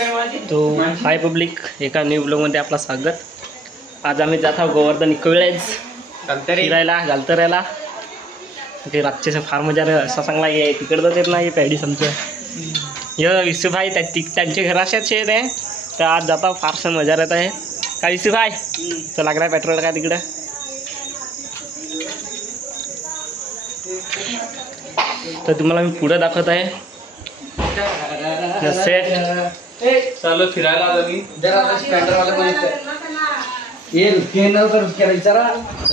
तो हाय पब्लिक, एका न्यू ब्लॉगमध्ये आपलं स्वागत। आज आम्ही जात आहोत गोवर्धन इकोविलेज फिरायला गालतऱ्याला। ते रातचे फार मजा असा चांगला आहे, तिकडं येत नाही पॅडीस आमचं य विसूभाई त्यांचे घराशाच आहेत आहे, तर आज जाता फारसं मजा येत आहे का विसूभाई? तर लागला पेट्रोल का तिकडं? तर तुम्हाला मी पुढं दाखवत आहे सेट चालू फिरायला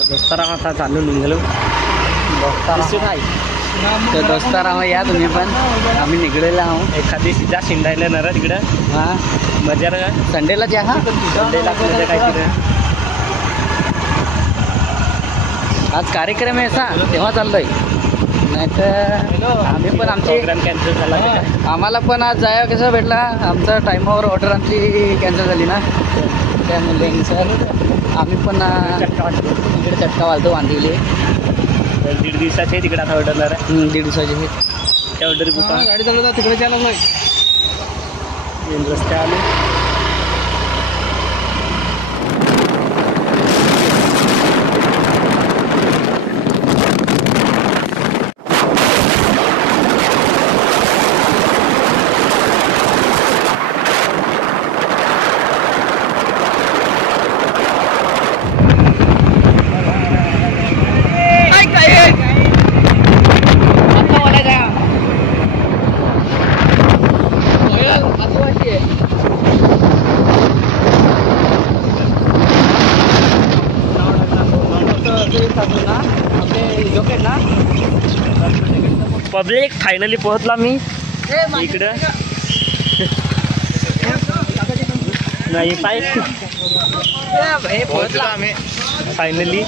दोस्ताराम आता चालू निघालो। तर दोस्ताराम या तुम्ही पण, आम्ही निघलेला आहोत एखादी सीधा शिंडायला ना तिकडं। हां मजा संडेलाच या, हा संडेला मजा काय तिकडं। आज कार्यक्रम आहे असा, तेव्हा चाललोय, नाही तर आम्ही पण आमचे प्रोग्राम कॅन्सल झाला। आम्हाला पण आज जाया कसं भेटला, आमचा टाईमावर ऑर्डर आमची कॅन्सल झाली ना, त्यामुळे सर आम्ही पण इकडे चटका वालतो बांधलेली। 1.5 दिवसाचे तिकडे आता ऑर्डरला 1.5 दिवसाचे त्या ऑर्डर कुठं गाडी चालवता तिकडे चालत नाही रस्ते आले। पब्लिक फायनली पोहोचला मी इकडं। नाही पाय पोहोचला आम्ही फाइनली।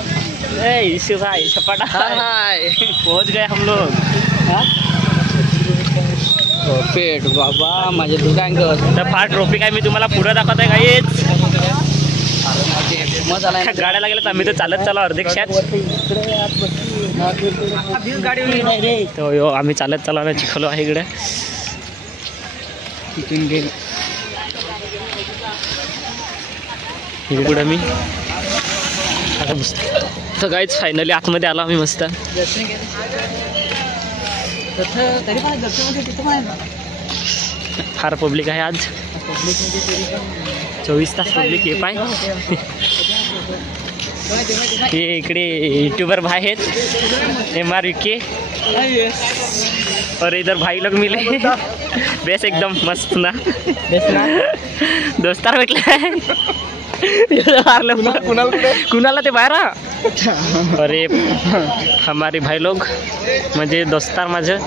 इसे भाई सपाटा पहुंच गए हम लोग। पेट बाबा माझे दुकान तर फार ट्रॉफी काय मी तुम्हाला पुढे दाखवत आहे काहीच। मजा आला गाड्या लागल्या तर आम्ही तर चालत चालू अर्धेक्षात तो यो आम्ही चालत चालवणार चिखलो आहे इकडे। इकडे मी तर गाईच फायनली आतमध्ये आलो आम्ही मस्त। फार पब्लिक आहे आज, 24 तास पब्लिक ये पाय। ये इकडे यूट्यूबर भाई आहेत MRVK, और इधर भाई लोग मिले बेस एकदम मस्त ना, दोस्तार भेटले कुणाला ते बाहेर। अरे हमारे भाई लोग म्हणजे दोस्तार माझं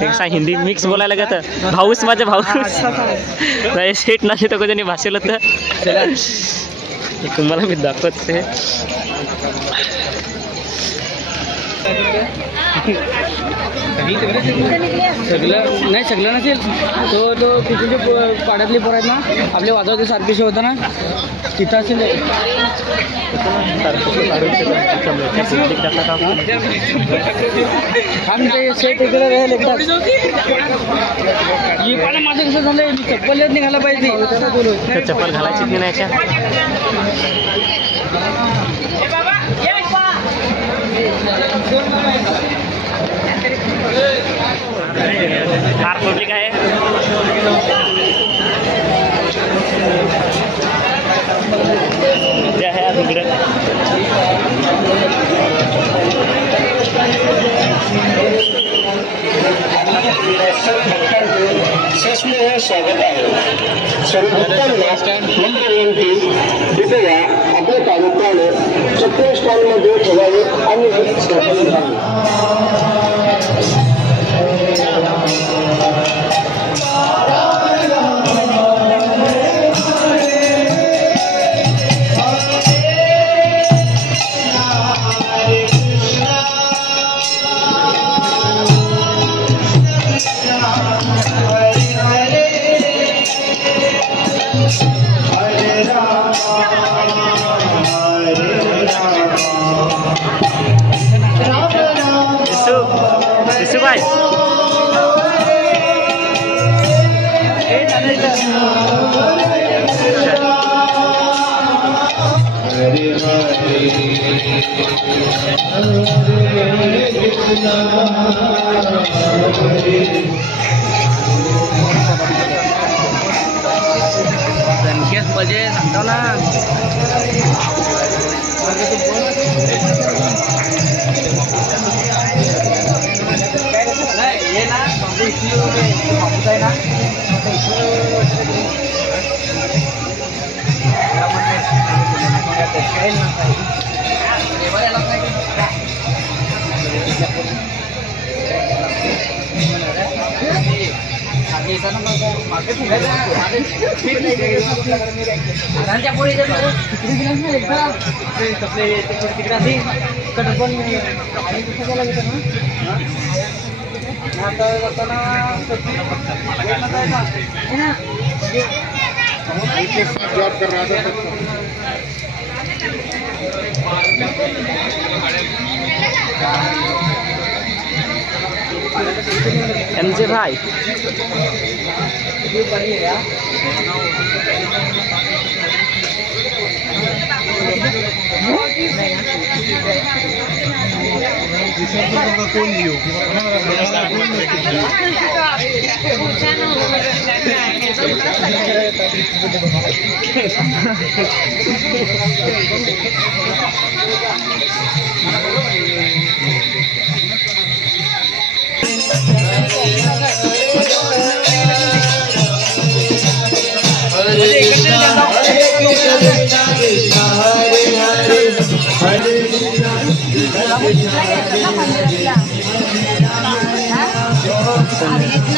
पेक्षा हिंदी मिक्स बोलायला लागत। भाऊस माझे भाऊस नाही सेट नाही तर कधी भाषेला तर तुम्हाला मी दाखवते। सगळं नाही, सगळं नसेल तो तिथे जे पाड्यातले पोरं आहेत ना आपले वाजवते सारखे शो होता ना, तिथं असेल आमचं सेट इकडे राहील एकदा। पण माझं कसं झालं, चप्पल येत निघायला पाहिजे, चप्पल घालायची की नाही फार पब्लिक आहे। ते आहे आज इकडे स्वागत आहे। कृपया आपल्या तालुक्याने चक्र स्टॉलमध्ये ठेवावे आणि भाई धनकेस मजे सांगतो ना. ये ना आहे ना जॉब कर रहा था MC भाई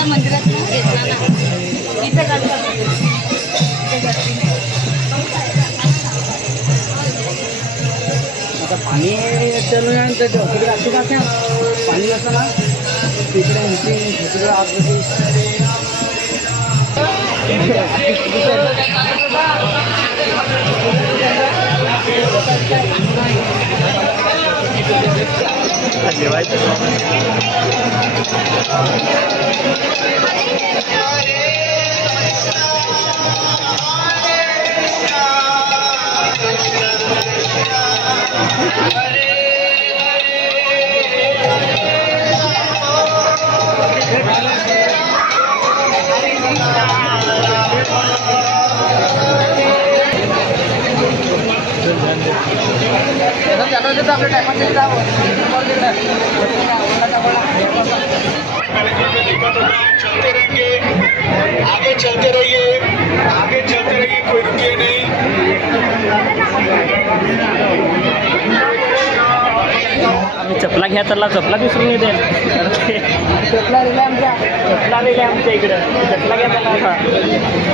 मंदिरात घेतला ना इथे आता पाणी येतं तिकडे असते का त्या पाणी असतं ना तिकडे तिकडे आपल्या टायमात आगे चलते रहिए कोई रुकिए नहीं. आम्ही चपला घ्या तर चपला विसरून येते चपला रेले आमच्या चपला रेले आमच्या इकडं चपला घ्या त्याला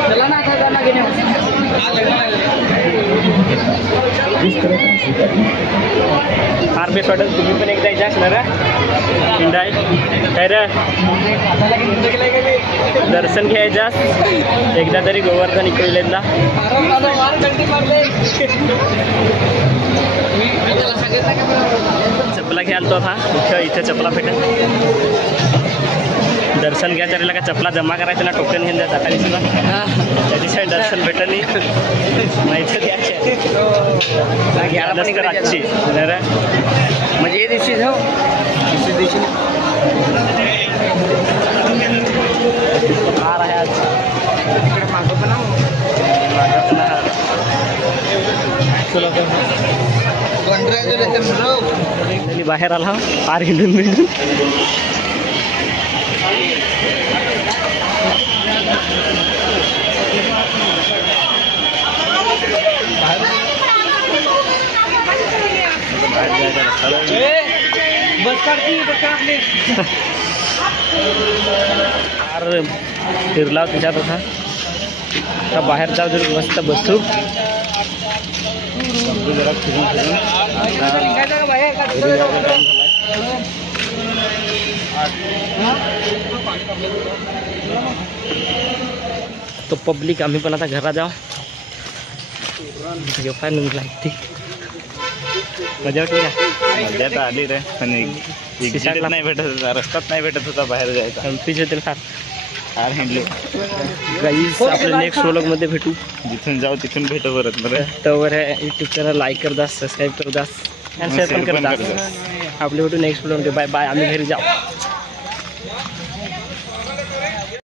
चला ना आता जाणार घेणे फार बेस्ट वाटत तुम्ही पण एकदा इथे असणार इंडाय काय रे दर्शन घ्यायचं एकदा तरी गोवर्धन इकडलेला चपला घ्याल तो हा इथे चपला भेटेल दर्शन घ्या तरीला का चपला जमा करायचं ना टोकन घेऊन जात आता दिसला त्याच्याशिवाय दर्शन भेटत नाही माहिती घ्यायला पण आजची जरा म्हणजे हे दिवशी जाऊ दुसऱ्या दिवशी फार आहे आज तिकडे मागं पण बाहेर आला फार हिंडून बिंडून फार फिरला त्याच्यात आता बाहेर जाऊ जर मस्त बसू जरा फिरून तो पब्लिक आम्ही पण आता घरात जाऊ फार लागते मजा वाटली का मजा तर आली रे पण नाही भेटत होता रस्ताच नाही भेटत होता बाहेर जायचा कन्फ्युज होतील फार गाईज आपल्या नेक्स्ट व्लॉगमध्ये भेटू. जिथून जाऊ तिथून भेटू परत बरं. तर यूट्यूब चॅनल लाईक कर दास, सबस्क्राईब कर दास आणि शेअर पण कर दास. आपले भेटू नेक्स्ट व्लॉगमध्ये. Bye bye. आम्ही घरी जाऊ.